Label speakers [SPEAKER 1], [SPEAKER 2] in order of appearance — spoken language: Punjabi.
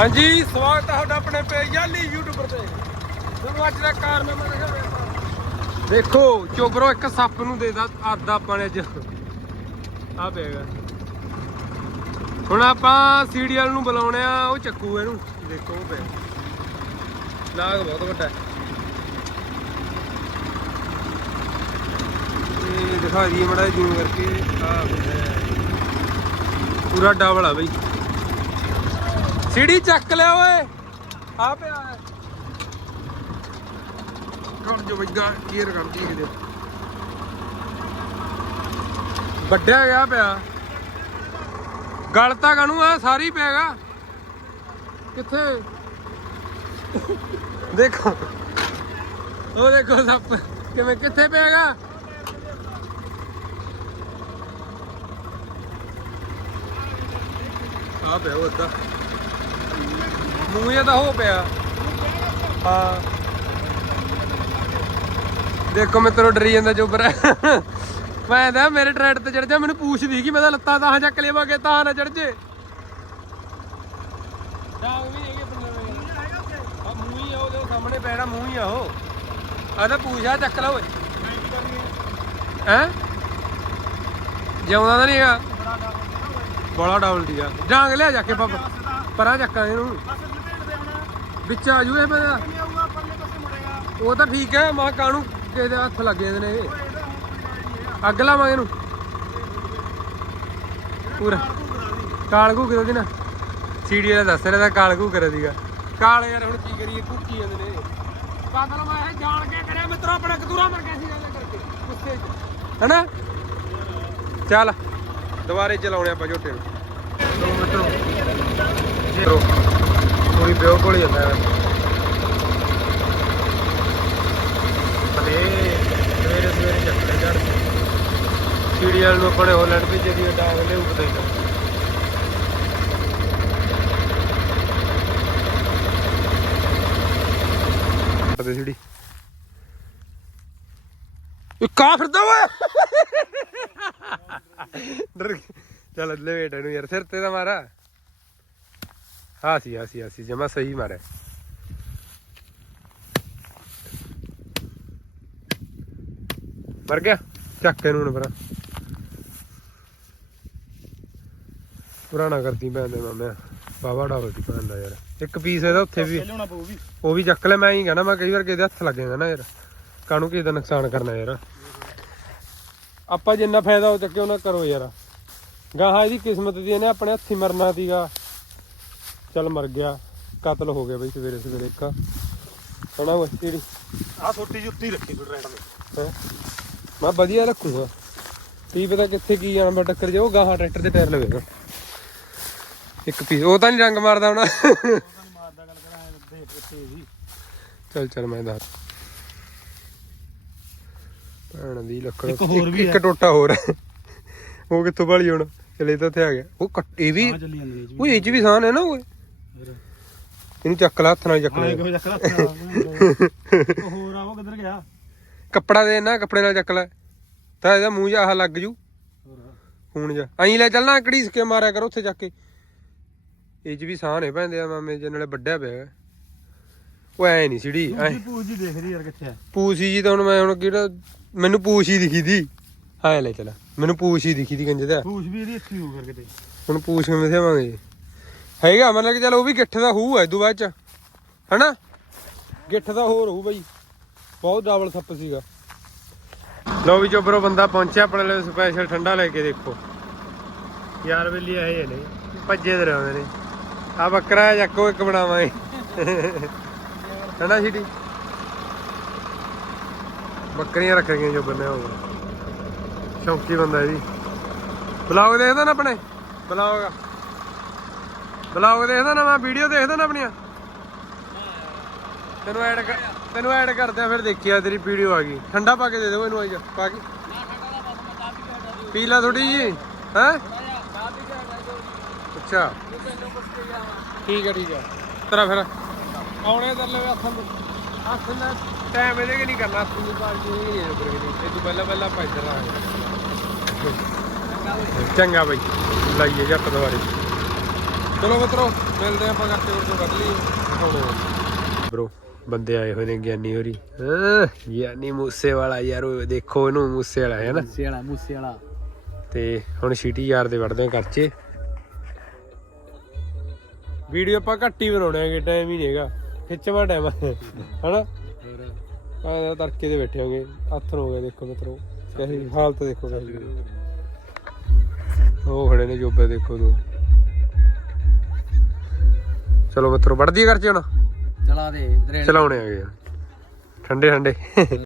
[SPEAKER 1] ਹਾਂਜੀ, ਸਵਾਗਤ ਹੈ ਤੁਹਾਡਾ ਆਪਣੇ ਪੇਜ ਯਾਲੀ ਯੂਟਿਊਬਰ ਤੇ। ਤੁਹਾਨੂੰ ਅੱਜ ਦਾ ਕਾਰਨ ਦਿਖਾਉਂਦਾ ਦੇਖੋ, ਚੋਬਰੋ ਇੱਕ ਸੱਪ ਨੂੰ ਦੇਦਾ ਆਦਾ ਆਪਾਂ ਨੇ ਆ ਪਏਗਾ ਹੁਣ ਆਪਾਂ ਸੀਰੀਅਲ ਨੂੰ ਬੁਲਾਉਣੇ ਆ, ਉਹ ਚੱਕੂ ਇਹਨੂੰ। ਦੇਖੋ, ਉਹ ਪਿਆ। ਲਾਗ ਬਹੁਤ ਵੱਡਾ ਹੈ। ਇਹ ਦਿਖਾ ਦਈਏ ਮੜਾ ਜੂਮ ਕਰਕੇ। ਆ ਪੂਰਾ ਡਬਲ ਆ ਬਈ। ਸੀੜੀ ਚੱਕ ਲਿਆ ਓਏ। ਆ ਪਿਆ ਹੈ। ਕੌਣ ਜੋ ਵੱਗਾ ਗੀਰ ਕਰਦੀ ਇਹਦੇ ਵੱਡਿਆ ਗਿਆ ਪਿਆ। ਗਲ ਤਾਂ ਕਣੂ ਆ ਸਾਰੀ ਪੈਗਾ ਕਿੱਥੇ? ਦੇਖੋ। ਉਹ ਦੇਖੋ ਸੱਪ ਕਿਵੇਂ ਕਿੱਥੇ ਪੈਗਾ ਆ ਪਿਆ ਉਹ ਅੱਧਾ। ਮੂੰਹ ਜਿਹਾ ਹੋ ਪਿਆ। ਹਾਂ। ਦੇਖੋ ਮਿੱਤਰੋ, ਡਰੀ ਜਾਂਦਾ ਚੁੱਪ ਮੈਂ ਤਾਂ ਮੇਰੇ ਟਰੈਡ ਤੇ ਚੜ ਜਾ ਮੈਨੂੰ ਪੁੱਛਦੀ ਕਿ ਮੈਂ ਤਾਂ ਲੱਤਾਂ ਤਾਂ ਚੱਕ ਲੇਵਾਂਗੇ ਤਾਂ ਨਾ ਚੜ ਜੇ। ਸਾਹਮਣੇ ਪੈਣਾ ਮੂੰਹ ਹੀ ਆ ਉਹ। ਆ ਤਾਂ ਪੂਛਾ ਚੱਕ ਲਾ ਓਏ। ਹੈ? ਜਿਉਂਦਾ ਤਾਂ ਨਹੀਂ ਹੈਗਾ। ਬੜਾ ਡਬਲ ਦੀਆ ਡਾਂਗ ਲਿਆ ਜਾ ਕੇ ਪਾਪਾ। ਪਰਾਂ ਚੱਕਾਂਗੇ ਇਹਨੂੰ। ਵਿੱਚ ਆ ਜੂ ਇਹ ਬੰਦਾ ਉਹ ਤਾਂ ਠੀਕ ਹੈ ਮਾ ਕਾਣੂ ਕਿਸੇ ਦੇ ਹੱਥ ਲੱਗ ਜਾਂਦੇ ਨੇ ਇਹ। ਅੱਗ ਲਾਵਾਂਗੇ ਇਹਨੂੰ। ਪੂਰਾ। ਕਾਲ ਘੂ ਦੀ ਨਾ। ਸੀਡੀ ਦਾ ਦੱਸ ਰਿਹਾ ਤਾਂ ਕਾਲ ਘੂ ਕਰੇ ਦੀਗਾ। ਕਾਲ ਯਾਰ ਹੁਣ ਕੀ ਕਰੀਏ ਕੁੱਕੀ ਜਾਂਦੇ ਨੇ ਪਾਗਲ ਮੈਂ ਇਹ ਜਾਣ ਕੇ ਕਰਿਆ ਮਿੱਤਰੋ ਆਪਣਾ ਕਦੂਰਾ ਮਰ ਗਿਆ ਸੀ ਗੱਲ ਕਰਕੇ। ਗੁੱਸੇ 'ਚ। ਹੈਨਾ? ਚੱਲ। ਦੁਬਾਰੇ ਚਲਾਉਣੇ ਆਪਾਂ ਝੋਟੇ ਨੂੰ। ਲੋ ਮਿੱਤਰੋ। ਜੀਰੋ ਪੂਰੀ ਬਿਓ ਕੋਲ ਹੀ ਜਾਂਦਾ ਅਰੇ ਸਵੇਰੇ ਸਵੇਰੇ ਚੱਕਦੇ ਚੜ ਸੀਰੀਅਲ ਨੂੰ ਆਪਣੇ ਹੋਲੈਂਡ ਭੇਜੇ ਦੀ ਡਾਂਗ ਲੈ ਉੱਪਰ ਹੀ ਤੇ ਸੀੜੀ। ਇਹ ਕਾ ਫਿਰਦਾ ਓਏ? ਡਰ ਗਿਆ। ਚੱਲ ਲੈ ਵੇਟ ਇਹਨੂੰ ਯਾਰ ਸਿਰ ਤੇ ਤਾਂ ਮਾਰਾ। ਹਾਂ ਸੀ ਹਾਂ ਸੀ ਹਾਂ ਸੀ ਜਮਾ ਸਹੀ ਮਾਰਿਆ ਮਰ ਗਿਆ ਚੱਕ ਇਹਨੂੰ ਹੁਣ ਪਰਾਂ ਪੁਰਾਣਾ ਕਰਦੀ ਭੈਣ ਦੇ ਮਾਮਿਆ ਬਾਬਾ ਡਾਵਲ ਦੀ ਭੈਣ ਦਾ ਯਾਰ ਇੱਕ ਪੀਸ ਇਹਦਾ ਉੱਥੇ ਵੀ
[SPEAKER 2] ਲਿਆਉਣਾ ਪਊ ਵੀ।
[SPEAKER 1] ਉਹ ਵੀ ਚੱਕ ਲੈ ਮੈਂ ਹੀ ਕਹਿਣਾ ਮੈਂ ਕਈ ਵਾਰ ਕਿਸੇ ਦੇ ਹੱਥ ਲੱਗ ਜਾਂਦਾ ਨਾ ਯਾਰ। ਕਾਹਨੂੰ ਕਿਸੇ ਦਾ ਨੁਕਸਾਨ ਕਰਨਾ ਯਾਰ। ਆਪਾਂ ਜਿੰਨਾ ਫਾਇਦਾ ਹੋ ਚੱਕੇ ਉਹਨਾਂ ਕਰੋ ਯਾਰ। ਗਾਹਾਂ ਇਹਦੀ ਕਿਸਮਤ ਦੀ ਇਹਨੇ ਆਪਣੇ ਹੱਥੀ ਮਰਨਾ ਸੀਗਾ। ਚੱਲ ਮਰ ਗਿਆ ਕਤਲ ਹੋ ਗਿਆ ਬਈ ਸਵੇਰੇ ਸਵੇਰੇ ਇੱਕ। ਹਣਾ ਉਹ ਜਿਹੜੀ
[SPEAKER 2] ਆਹ ਛੋਟੀ ਜੁੱਤੀ ਰੱਖੀ ਰੈਂਟ ਦੇ
[SPEAKER 1] ਹੈਂ। ਮੈਂ ਵਧੀਆ ਰੱਖੂਗਾ। ਕੀ ਪਤਾ ਕਿੱਥੇ ਕੀ ਜਾਣਾ ਮੈਂ ਟੱਕਰ ਜਾਓ ਗਾਹਾਂ ਟਰੈਕਟਰ ਦੇ ਟਾਇਰ ਲਵੇਗਾ। ਇੱਕ ਪੀਸ ਉਹ ਤਾਂ ਨਹੀਂ ਰੰਗ ਮਾਰਦਾ ਹੋਣਾ।
[SPEAKER 2] ਮਾਰਦਾ ਗੱਲ ਕਰਾਂ ਦੇ ਕਿੱਥੇ ਵੀ
[SPEAKER 1] ਚੱਲ ਚੱਲ ਮੈਂ ਦੱਸ। ਭੈਣ ਦੀ ਲੱਕੜ।
[SPEAKER 2] ਇੱਕ ਹੋਰ ਵੀ
[SPEAKER 1] ਇੱਕ ਟੋਟਾ ਹੋਰ ਹੈ। ਉਹ ਕਿੱਥੋਂ ਭਾਲੀ ਹੁਣ? ਚਲੇ ਤਾਂ ਇੱਥੇ ਆ ਗਿਆ। ਉਹ ਕੱਟ ਇਹ ਵੀ
[SPEAKER 2] ਆ
[SPEAKER 1] ਉਹ ਇਹ ਚ ਵੀ ਸਾਨ ਹੈ ਨਾ ਓਏ। ਇਹਨੂੰ ਚੱਕ ਲੈ ਹੱਥ ਨਾਲ ਹੀ ਚੱਕ
[SPEAKER 2] ਹਾਂ
[SPEAKER 1] ਲੈ।
[SPEAKER 2] ਇੱਕ ਹੋ ਚੱਕਦਾ ਉਹ ਹੋਰ ਆ ਉਹ ਕਿੱਧਰ ਗਿਆ?
[SPEAKER 1] ਕੱਪੜਾ ਦੇ ਨਾ ਕੱਪੜੇ ਨਾਲ ਚੱਕ ਲੈ। ਤਾਂ ਇਹਦਾ ਮੂੰਹ ਜਾ ਆਹ ਲੱਗ ਜੂ।
[SPEAKER 2] ਹੋਰ
[SPEAKER 1] ਹੁਣ ਜਾ ਐਂ ਲੈ ਚੱਲਣਾ ਕੜੀ ਸਕੇ ਮਾਰਿਆ ਕਰੋ ਉੱਥੇ ਜਾ ਕੇ। ਇਹ ਚ ਵੀ ਸਾਨ ਹੈ ਭੈਂਦੇ ਆ ਮਾਮੇ ਜੇ ਨਾਲੇ ਵੱਡਿਆ ਪਿਆ ਹੈ। ਉਹ ਐ ਨਹੀਂ ਸਿੜੀ ਐ।
[SPEAKER 2] ਪੂਜੀ ਦੇਖਦੀ ਯਾਰ ਕਿੱਥੇ ਆ।
[SPEAKER 1] ਪੂਛੀ ਜੀ ਤਾਂ ਹੁਣ ਮੈਂ ਹੁਣ ਕਿਹੜਾ ਮੈਨੂੰ ਪੂਛ ਹੀ ਦਿਖੀ ਦੀ। ਹਾਂ ਲੈ ਚਲਾ। ਮੈਨੂੰ ਪੂਛ ਹੀ ਦਿਖੀ ਦੀ ਕੰਜੇ ਦਾ।
[SPEAKER 2] ਵੀ ਇਹਦੀ ਇੱਥੇ ਹੋ ਕਰ ਕਿਤੇ।
[SPEAKER 1] ਹੁਣ ਪੂਛ ਕਿਵੇਂ ਦੇਵਾਂਗੇ ਹੈਗਾ, ਮਤਲਬ ਕਿ ਚਲ ਉਹ ਵੀ ਗਿੱਠ ਦਾ ਹੂ ਹੈ ਇਦੋਂ ਬਾਅਦ ਚ। ਹਨਾ? ਗਿੱਠ ਦਾ ਹੋਰ ਹੋਊ ਬਾਈ। ਬਹੁਤ ਡਬਲ ਸੱਪ ਸੀਗਾ। ਲੋ ਵੀ ਚੋਬਰੋ, ਬੰਦਾ ਪਹੁੰਚਿਆ ਆਪਣੇ ਲਈ ਸਪੈਸ਼ਲ ਠੰਡਾ ਲੈ ਕੇ, ਦੇਖੋ। ਯਾਰ ਵੇਲੀ ਆਏ ਨੇ, ਭੱਜੇ ਦੇ ਰਹਿੰਦੇ ਨੇ। ਆ ਬੱਕਰਾ ਜੱਕੋ ਇੱਕ ਬਣਾਵਾਂਗੇ। ਹਨਾ ਛੀਟੀ ਬੱਕਰੀਆਂ ਰੱਖਣੀਆਂ ਜੋ ਬੰਨੇ ਹੋਊਗਾ। ਸ਼ੌਂਕੀ ਬੰਦਾ ਇਹ ਵੀ ਬਲੌਗ ਦੇਖਦਾ ਨਾ ਆਪਣੇ? ਬਲੌਗ ਬਲੌਗ ਦੇਖਦਾ ਨਾ ਮੈਂ ਵੀਡੀਓ ਦੇਖਦਾ ਨਾ ਆਪਣੀਆਂ? ਤੈਨੂੰ ਐਡ ਤੈਨੂੰ ਐਡ ਕਰਦੇ ਆ, ਫਿਰ ਦੇਖਿਆ ਤੇਰੀ ਵੀਡੀਓ ਆ ਗਈ। ਠੰਡਾ ਪਾ ਕੇ ਦੇ ਦਿਓ ਇਹਨੂੰ ਆਈ ਪਾ ਕੇ। ਪੀ ਲਾ ਥੋੜੀ ਜੀ, ਹੈ? ਅੱਛਾ। ਠੀਕ ਹੈ ਠੀਕ ਹੈ ਤੇਰਾ ਫਿਰ ਆਉਣੇ ਤਾਂ ਲੈ ਹੱਥਾਂ ਨੂੰ। ਹੱਥ ਨਾਲ ਟਾਈਮ ਇਹਦੇ ਕਿ ਨਹੀਂ ਕਰਨਾ, ਹੱਥ ਨੂੰ ਪਾਲ ਜੀ ਨਹੀਂ ਜੋਗਰ ਵੀ ਨਹੀਂ ਇਹ ਤੋਂ ਪਹਿਲਾਂ ਪਹਿਲਾਂ ਆਪਾਂ ਇੱਧਰ ਆ। ਚੰਗਾ ਬਾਈ, ਲਾਈਏ, ਜੱਟ ਦੁਆਰੇ। ਚਲੋ ਮਿੱਤਰੋ ਮਿਲਦੇ ਆਪਾਂ ਕਰਕੇ ਵਰਤੋਂ ਕੱਢ ਲਈ ਬ్రో ਬੰਦੇ ਆਏ ਹੋਏ ਨੇ ਗਿਆਨੀ ਹੋਰੀ। ਗਿਆਨੀ ਮੂਸੇ ਵਾਲਾ ਯਾਰ ਉਹ ਦੇਖੋ ਇਹਨੂੰ ਮੂਸੇ ਵਾਲਾ ਹੈ ਨਾ?
[SPEAKER 2] ਮੂਸੇ ਵਾਲਾ ਮੂਸੇ ਵਾਲਾ
[SPEAKER 1] ਤੇ ਹੁਣ ਛੀਟੀ ਯਾਰ ਦੇ ਵੜਦੇ ਆ ਕਰਚੇ। ਵੀਡੀਓ ਆਪਾਂ ਘੱਟ ਹੀ ਬਣਾਉਣੇ ਆਗੇ ਟਾਈਮ ਹੀ ਨਹੀਂਗਾ ਖਿੱਚਵਾ ਟਾਈਮ ਹਨਾ? ਆ ਤੜਕੇ ਦੇ ਬੈਠੇ ਹੋਗੇ। ਹੱਥ ਹੋ ਗਿਆ ਦੇਖੋ ਮਿੱਤਰੋ। ਕਹੀ ਹਾਲਤ ਦੇਖੋ ਉਹ ਖੜੇ ਨੇ ਜੋਬੇ ਦੇਖੋ ਦੋ। ਚਲੋ ਮਿੱਤਰੋ ਵੜਦੀ ਕਰਚੇ ਹੁਣ।
[SPEAKER 2] ਚਲਾ ਦੇ
[SPEAKER 1] ਚਲਾਉਣੇ ਆਗੇ ਠੰਡੇ ਠੰਡੇ।